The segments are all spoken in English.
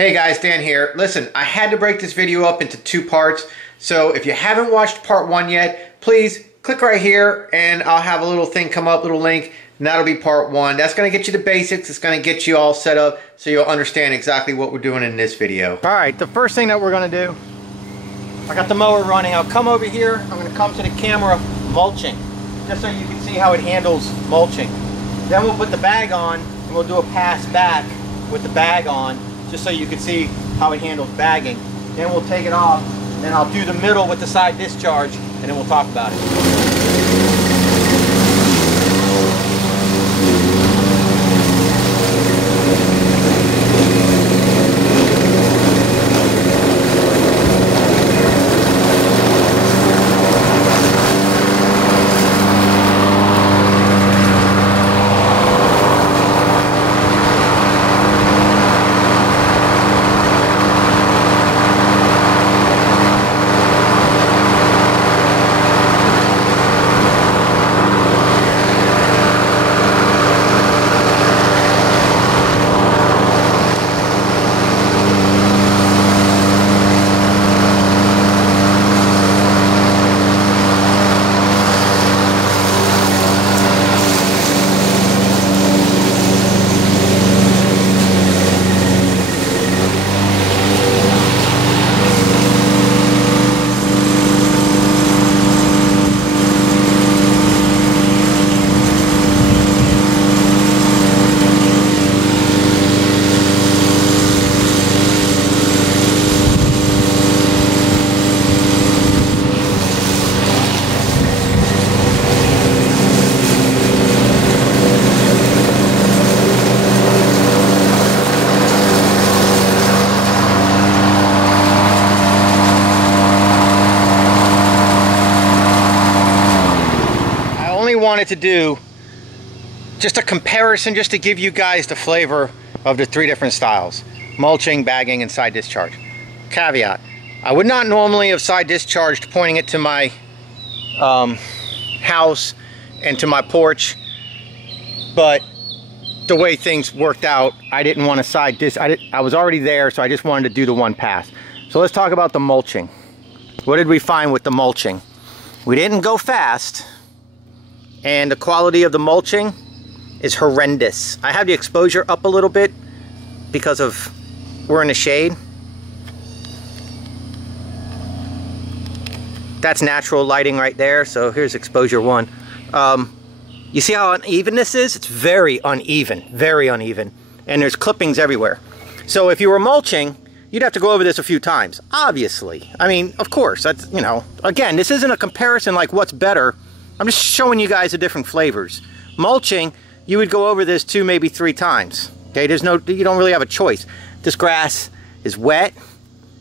Hey guys, Dan here. Listen, I had to break this video up into two parts. So if you haven't watched part one yet, please click right here and I'll have a little thing come up, little link, and that'll be part one. That's going to get you the basics. It's going to get you all set up so you'll understand exactly what we're doing in this video. All right, the first thing that we're going to do, I got the mower running. I'll come over here. I'm going to come to the camera mulching, just so you can see how it handles mulching. Then we'll put the bag on and we'll do a pass back with the bag on, just so you can see how it handles bagging. Then we'll take it off, then I'll do the middle with the side discharge, and then we'll talk about it. Wanted to do just a comparison just to give you guys the flavor of the three different styles: mulching, bagging, and side discharge. Caveat: I would not normally have side discharged pointing it to my house and to my porch, but the way things worked out, I didn't want to side dis. I was already there, so I just wanted to do the one pass. So let's talk about the mulching. What did we find with the mulching? We didn't go fast, and the quality of the mulching is horrendous. I have the exposure up a little bit because of we're in the shade. That's natural lighting right there, so here's exposure one. You see how uneven this is? It's very uneven, and there's clippings everywhere. So if you were mulching, you'd have to go over this a few times, obviously. I mean, of course, that's, you know, again, this isn't a comparison like what's better. I'm just showing you guys the different flavors. Mulching, you would go over this 2, maybe 3 times. Okay, you don't really have a choice. This grass is wet,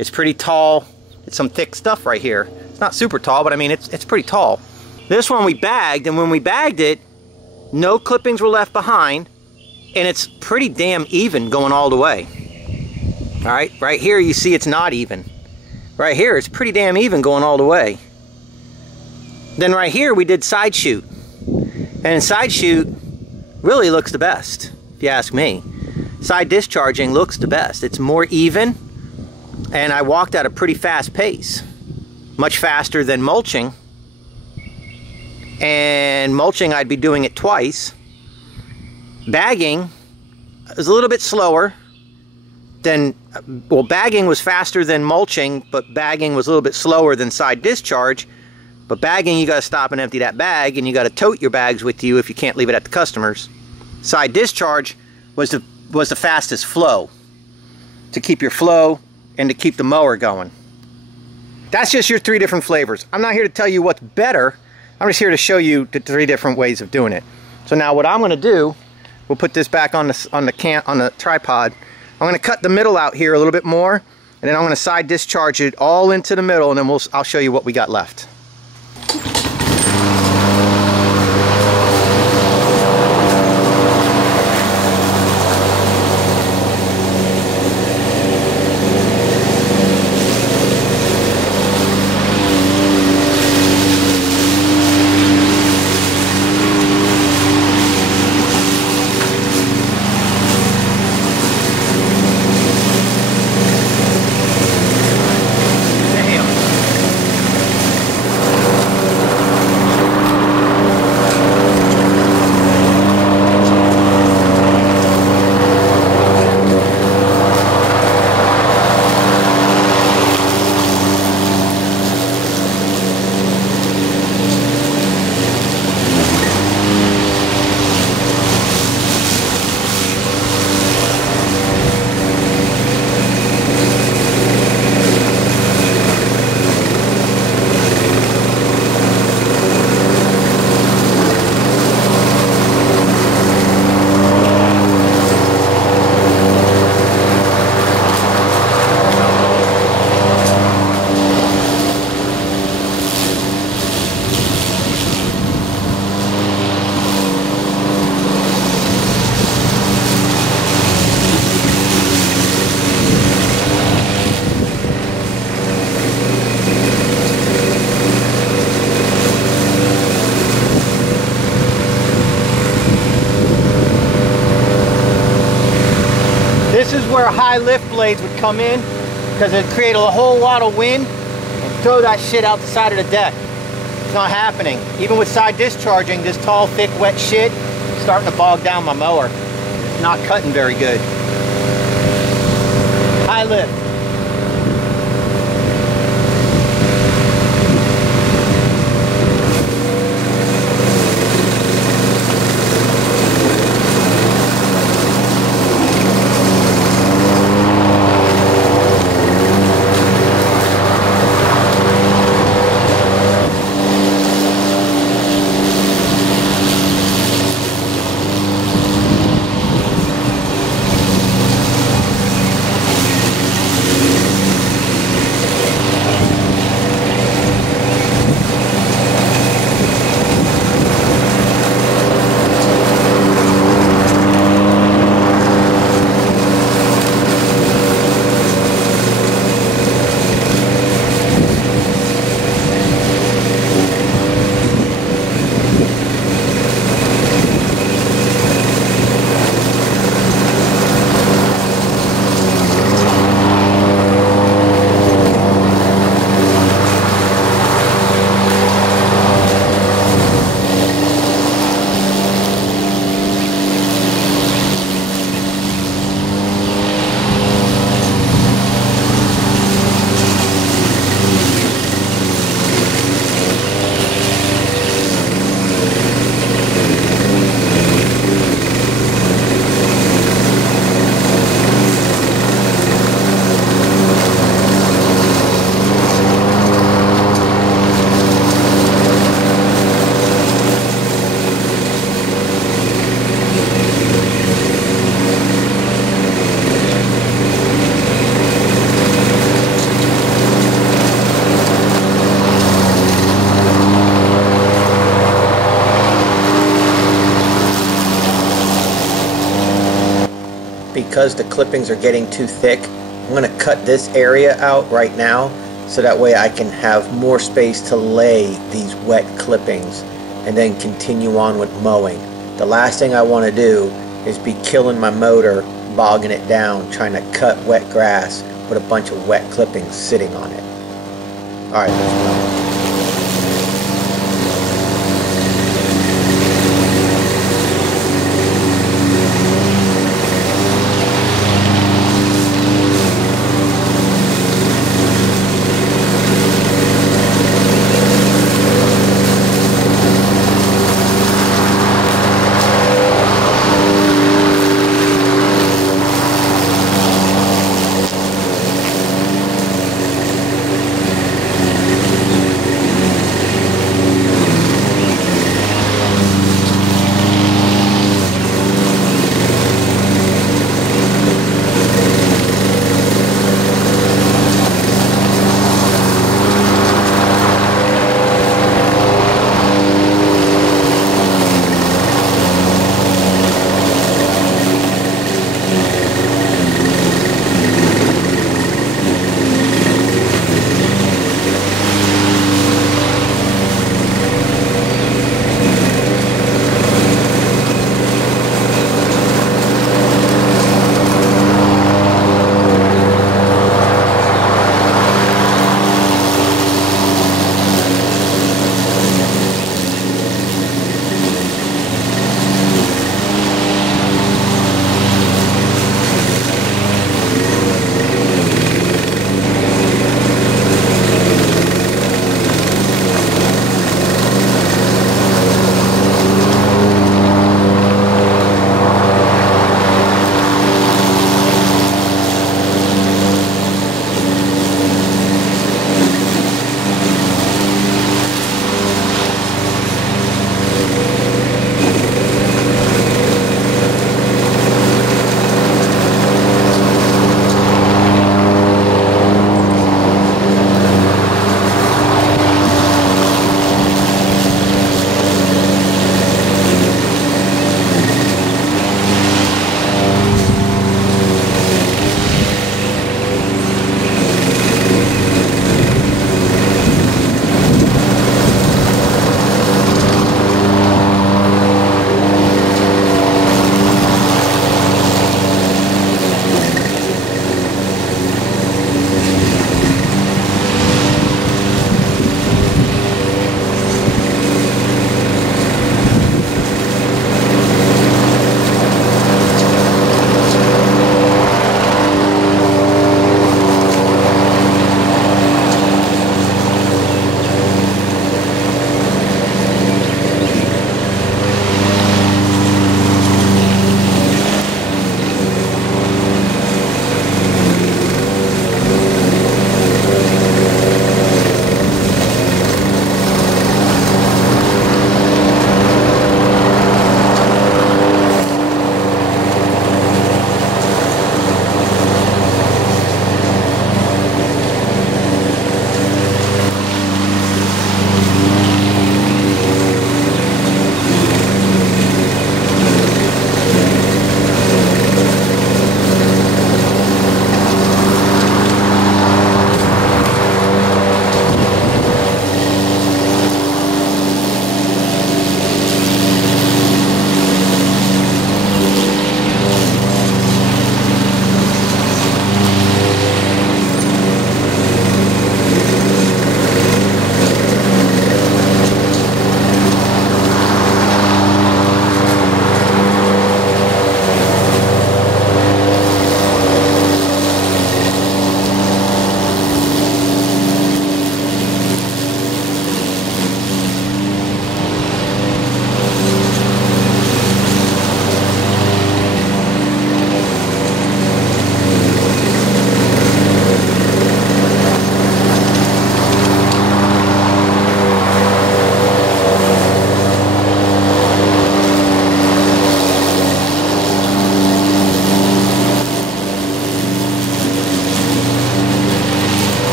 it's pretty tall, it's some thick stuff right here. It's not super tall, but I mean, it's pretty tall. This one we bagged, and when we bagged it, no clippings were left behind, and it's pretty damn even going all the way. All right, right here you see it's not even. Right here, it's pretty damn even going all the way. Then right here we did side chute, and side chute really looks the best, if you ask me. Side discharging looks the best. It's more even, and I walked at a pretty fast pace, much faster than mulching. And mulching, I'd be doing it twice. Bagging is a little bit slower than, well, bagging was faster than mulching, but bagging was a little bit slower than side discharge. But bagging, you got to stop and empty that bag, and you got to tote your bags with you if you can't leave it at the customers. Side discharge was the fastest flow, to keep your flow and to keep the mower going. That's just your 3 different flavors. I'm not here to tell you what's better. I'm just here to show you the 3 different ways of doing it. So now what I'm going to do, we'll put this back on the tripod. I'm going to cut the middle out here a little bit more, and then I'm going to side discharge it all into the middle, and then I'll show you what we got left. This is where high lift blades would come in, because it'd create a whole lot of wind and throw that shit out the side of the deck. It's not happening. Even with side discharging, this tall, thick, wet shit is starting to bog down my mower. It's not cutting very good. High lift. Because the clippings are getting too thick, I'm going to cut this area out right now so that way I can have more space to lay these wet clippings and then continue on with mowing. The last thing I want to do is be killing my motor, bogging it down, trying to cut wet grass with a bunch of wet clippings sitting on it. Alright, let's mow.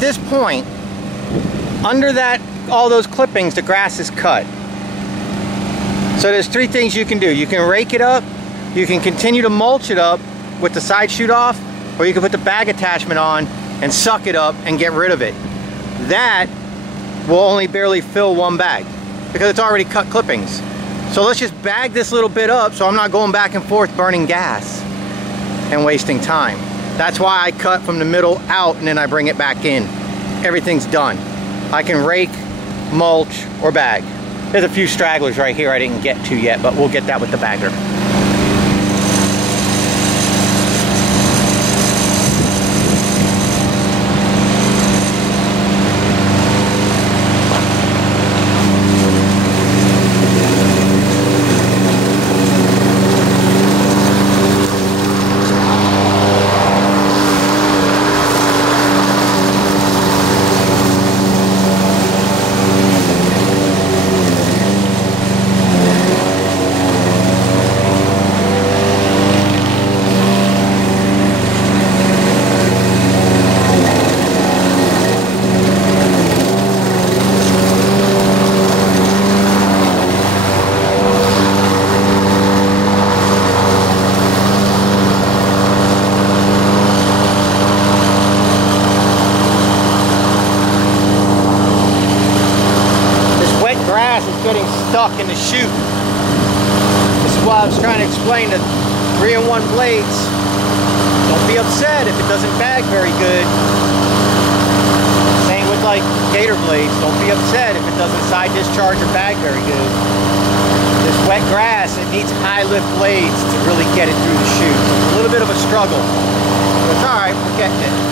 this point, under that, all those clippings, the grass is cut. So there's three things you can do. You can rake it up, you can continue to mulch it up with the side chute off, or you can put the bag attachment on and suck it up and get rid of it. That will only barely fill one bag because it's already cut clippings. So let's just bag this little bit up so I'm not going back and forth burning gas and wasting time. That's why I cut from the middle out and then I bring it back in. Everything's done. I can rake, mulch, or bag. There's a few stragglers right here I didn't get to yet, but we'll get that with the bagger. Getting stuck in the chute. This is why I was trying to explain the 3-in-1 blades. Don't be upset if it doesn't bag very good. Same with like gator blades. Don't be upset if it doesn't side discharge or bag very good. This wet grass, it needs high lift blades to really get it through the chute. So it's a little bit of a struggle. But it's alright, we're getting it.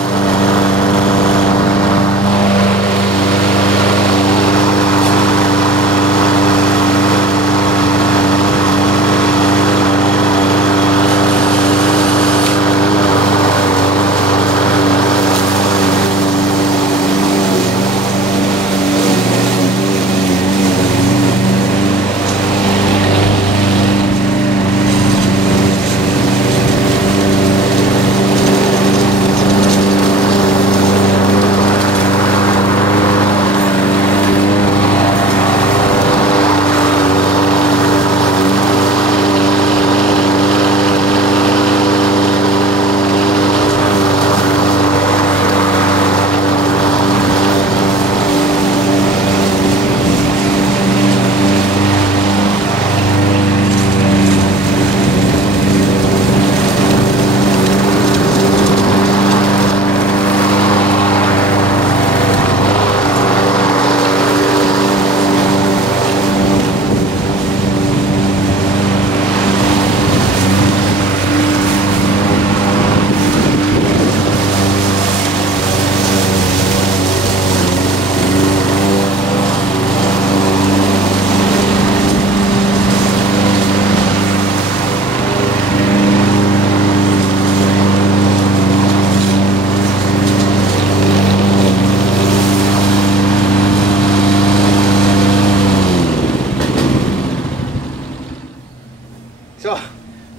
So,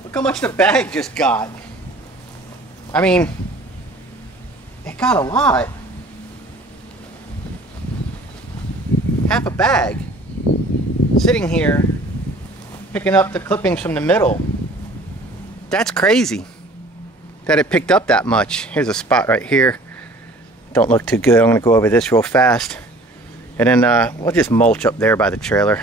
look how much the bag just got. I mean, it got a lot. Half a bag. Sitting here, picking up the clippings from the middle. That's crazy that it picked up that much. Here's a spot right here. Don't look too good. I'm gonna go over this real fast. And then we'll just mulch up there by the trailer.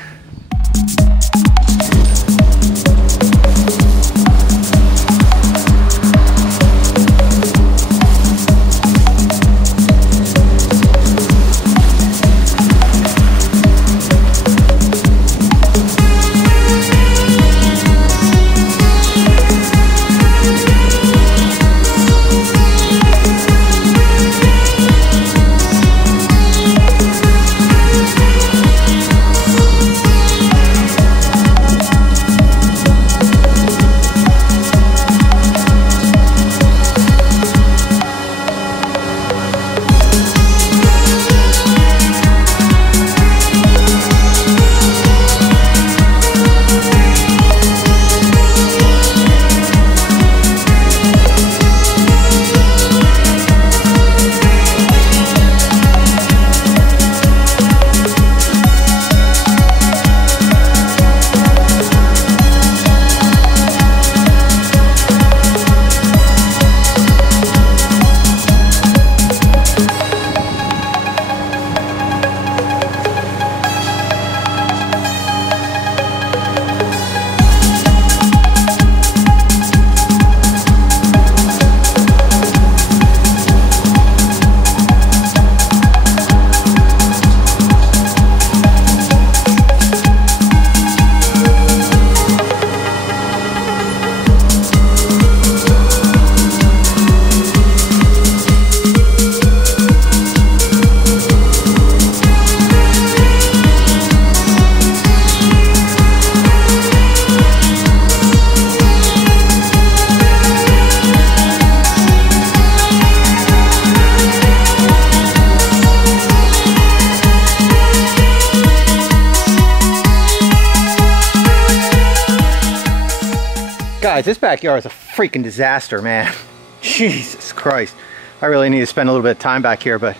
Guys, this backyard is a freaking disaster, man. Jesus Christ. I really need to spend a little bit of time back here, but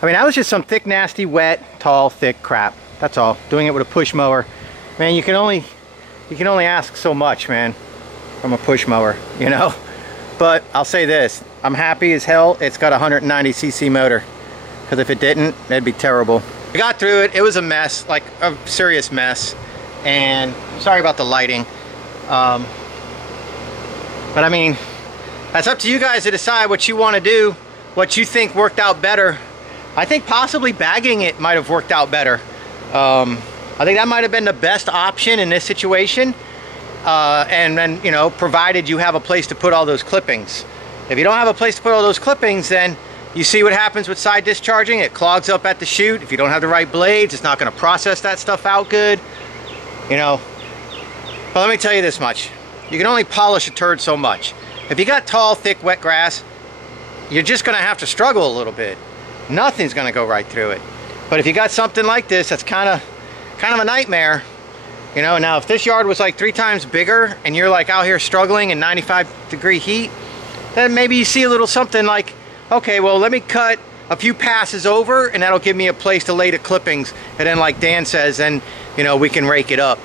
I mean, that was just some thick, nasty, wet, tall, thick crap. That's all. Doing it with a push mower. Man, you can only ask so much, man, from a push mower, you know? But I'll say this, I'm happy as hell it's got a 190cc motor, because if it didn't, that'd be terrible. I got through it. It was a mess, like a serious mess, and sorry about the lighting. But I mean, that's up to you guys to decide what you want to do, what you think worked out better. I think possibly bagging it might have worked out better. I think that might have been the best option in this situation. And then, you know, provided you have a place to put all those clippings. If you don't have a place to put all those clippings, then you see what happens with side discharging. It clogs up at the chute. If you don't have the right blades, it's not going to process that stuff out good. You know, but let me tell you this much. You can only polish a turd so much. If you got tall, thick, wet grass, you're just going to have to struggle a little bit. Nothing's going to go right through it. But if you got something like this, that's kind of a nightmare. You know, now if this yard was like 3 times bigger and you're like out here struggling in 95-degree heat, then maybe you see a little something like, okay, well, let me cut a few passes over and that'll give me a place to lay the clippings. And then like Dan says, then, you know, we can rake it up.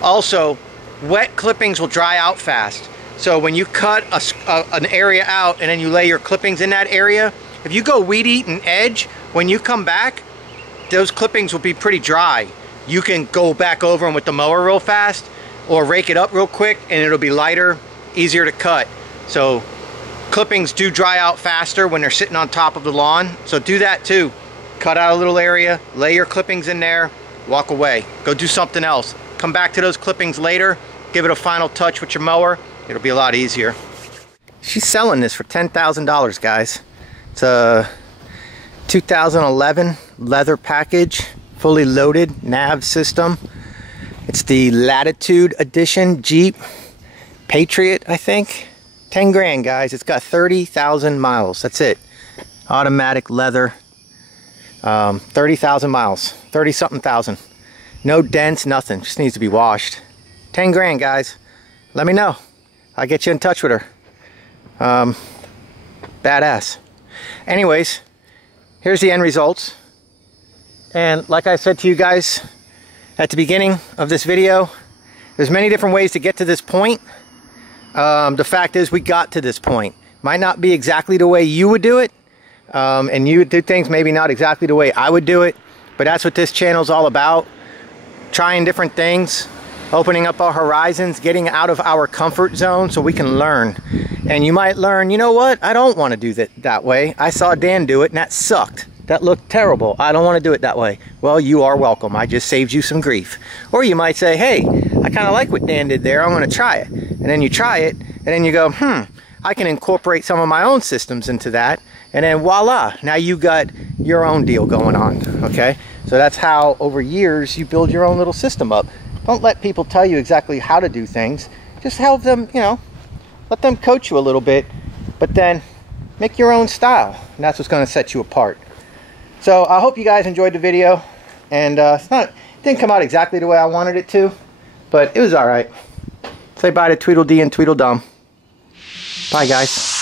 Also, wet clippings will dry out fast. So when you cut an area out and then you lay your clippings in that area, if you go weed eat an edge, when you come back, those clippings will be pretty dry. You can go back over them with the mower real fast or rake it up real quick and it'll be lighter, easier to cut. So clippings do dry out faster when they're sitting on top of the lawn. So do that too. Cut out a little area, lay your clippings in there, walk away. Go do something else. Come back to those clippings later, give it a final touch with your mower. It'll be a lot easier. She's selling this for $10,000, guys. It's a 2011 leather package, fully loaded nav system. It's the Latitude Edition Jeep Patriot, I think. 10 grand, guys. It's got 30,000 miles. That's it. Automatic leather. 30,000 miles. 30-something thousand. No dents, nothing. Just needs to be washed. 10 grand, guys. Let me know. I'll get you in touch with her. Badass. Anyways, here's the end results. And like I said to you guys at the beginning of this video, there's many different ways to get to this point. The fact is we got to this point. Might not be exactly the way you would do it. And you would do things maybe not exactly the way I would do it. But that's what this channel is all about. Trying different things. Opening up our horizons, getting out of our comfort zone so we can learn. And you might learn, you know what, I don't want to do that way. I saw Dan do it and that sucked. That looked terrible. I don't want to do it that way. Well, you are welcome. I just saved you some grief. Or you might say, hey, I kind of like what Dan did there. I'm going to try it. And then you try it and then you go, I can incorporate some of my own systems into that. And then voila, now you got your own deal going on. Okay? So that's how over years you build your own little system up. Don't let people tell you exactly how to do things. Just help them, you know, let them coach you a little bit, but then make your own style. And that's what's going to set you apart. So I hope you guys enjoyed the video. And it didn't come out exactly the way I wanted it to, but it was all right. Say bye to Tweedledee and Tweedledum. Bye, guys.